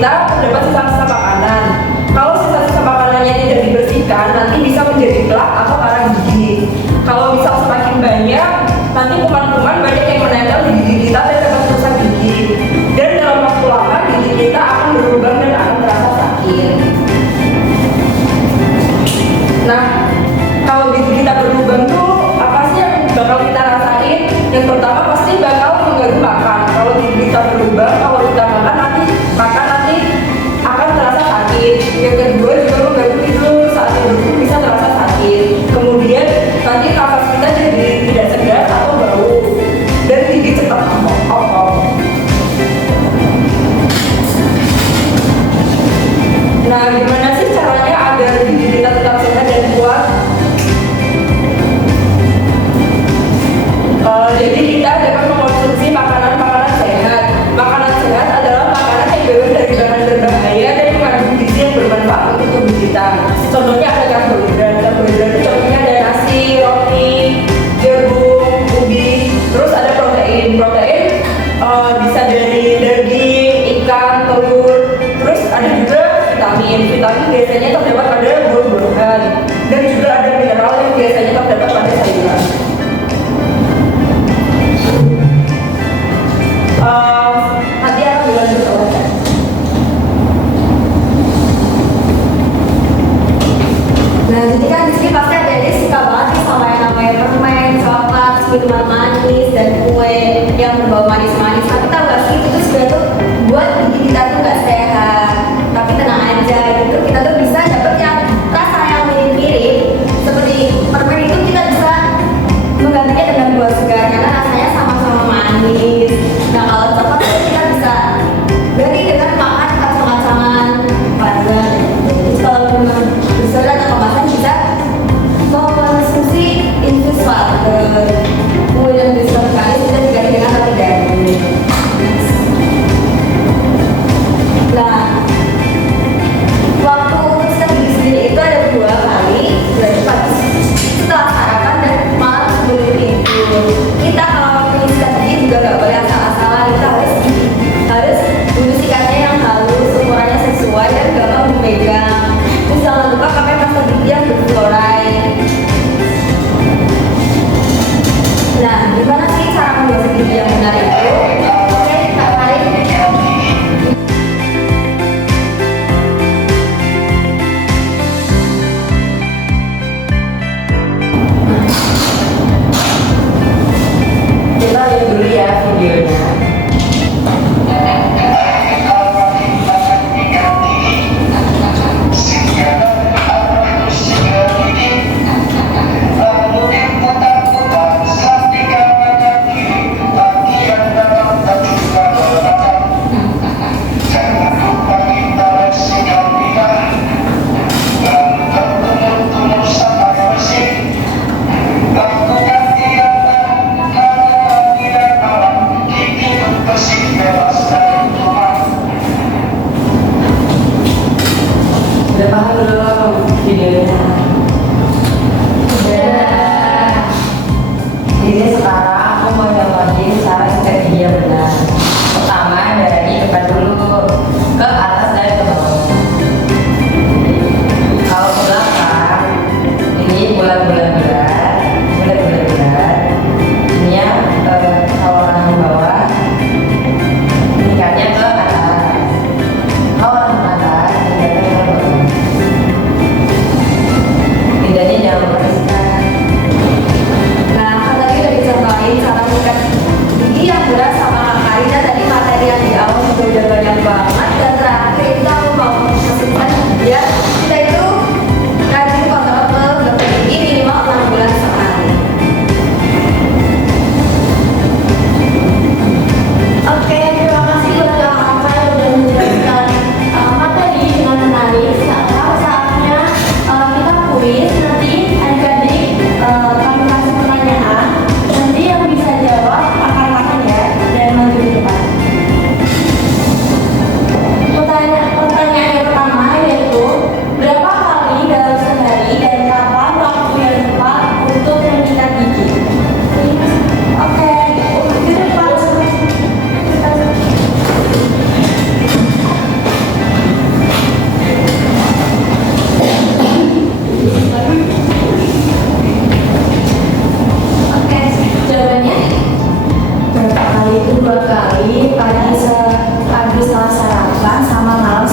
kita terdapat sisa-sisa makanan. Kalau sisa-sisa makanannya tidak dibersihkan, nanti bisa menjadi plak atau karang gigi. Kalau misal semakin banyak, nanti kuman-kuman banyak yang menempel di gigi kita dan dapat merusak gigi. Dan dalam waktu lama gigi kita akan berlubang dan akan terasa sakit. Nah, kalau gigi kita berlubang tuh apa sih yang bakal kita rasain? Yang pertama pasti bakal mengganggu makan. Kalau gigi kita berlubang, kalau kita makan nanti akan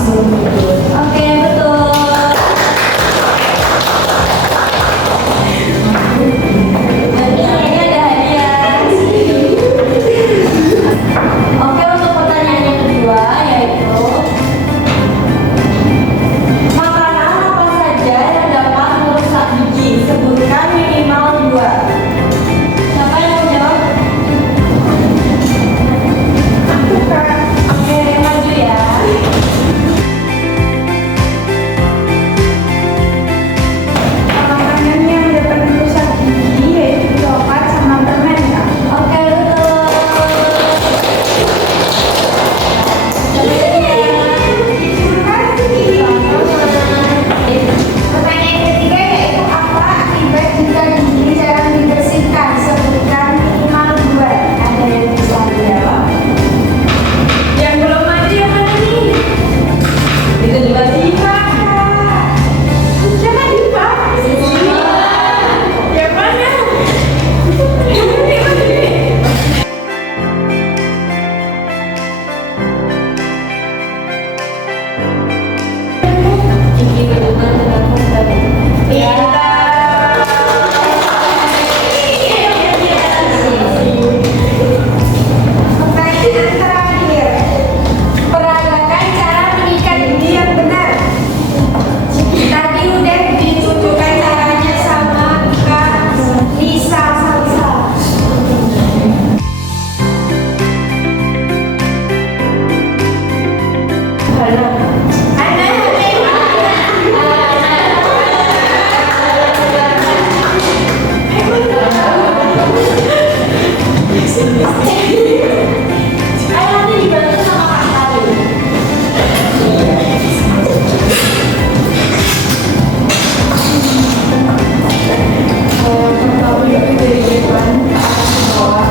sebelum tidur. Oke, betul. Dan ini ada hadiah. Oke, untuk pertanyaan yang kedua yaitu makanan apa saja yang dapat merusak gigi? Sebutkan minimal 2. Siapa yang mau jawab? Aku Kak. Oke, maju ya. Makanan yang dapat merusak gigi yaitu coklat sama permen Kak. Oke, betul. Pertanyaan ketiga yaitu apa akibat jika gigi jarang dibersihkan? Sebutkan minimal 2. Ada yang bisa dijawab? Yang belum maju yang mana nih? Itu juga Diva. Jangan Diva. Yang mana? Gigi berhubungan dengan mustahil. Iya. Pertanyaan terakhir. Peragakan cara mengikat gigi yang benar. Tadi udah ditunjukkan caranya sama Kak Lisa Salsa. Ayo nanti dibantu sama Kak Tari. Pertama itu dari depan ke bawah.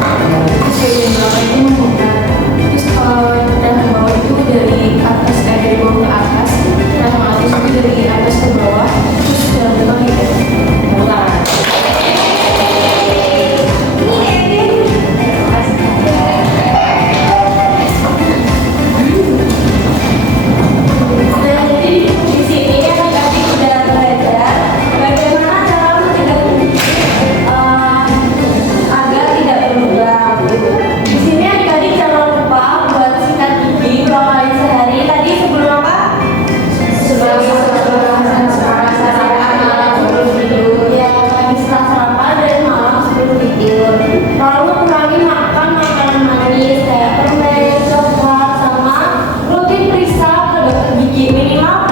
Terus dari bawah itu membuka. Terus kalau dari bawah itu dari atas dari bawah ke atas. Nah atas itu dari atas ke bawah. Terus dari depan itu. Nah, jadi di sini adik-adik sudah belajar bagaimana cara menjaga gigi agar tidak berlubang. Di sini adik-adik jangan lupa buat sikat gigi 2 kali sehari. Tadi sebelum apa? Sebelum sarapan, sebelum tidur. Ya, pagi setelah sarapan dan malam sebelum tidur. Lalu kurangi makan makanan manis kayak permen, coklat, sama rutin periksa ke dokter gigi minimal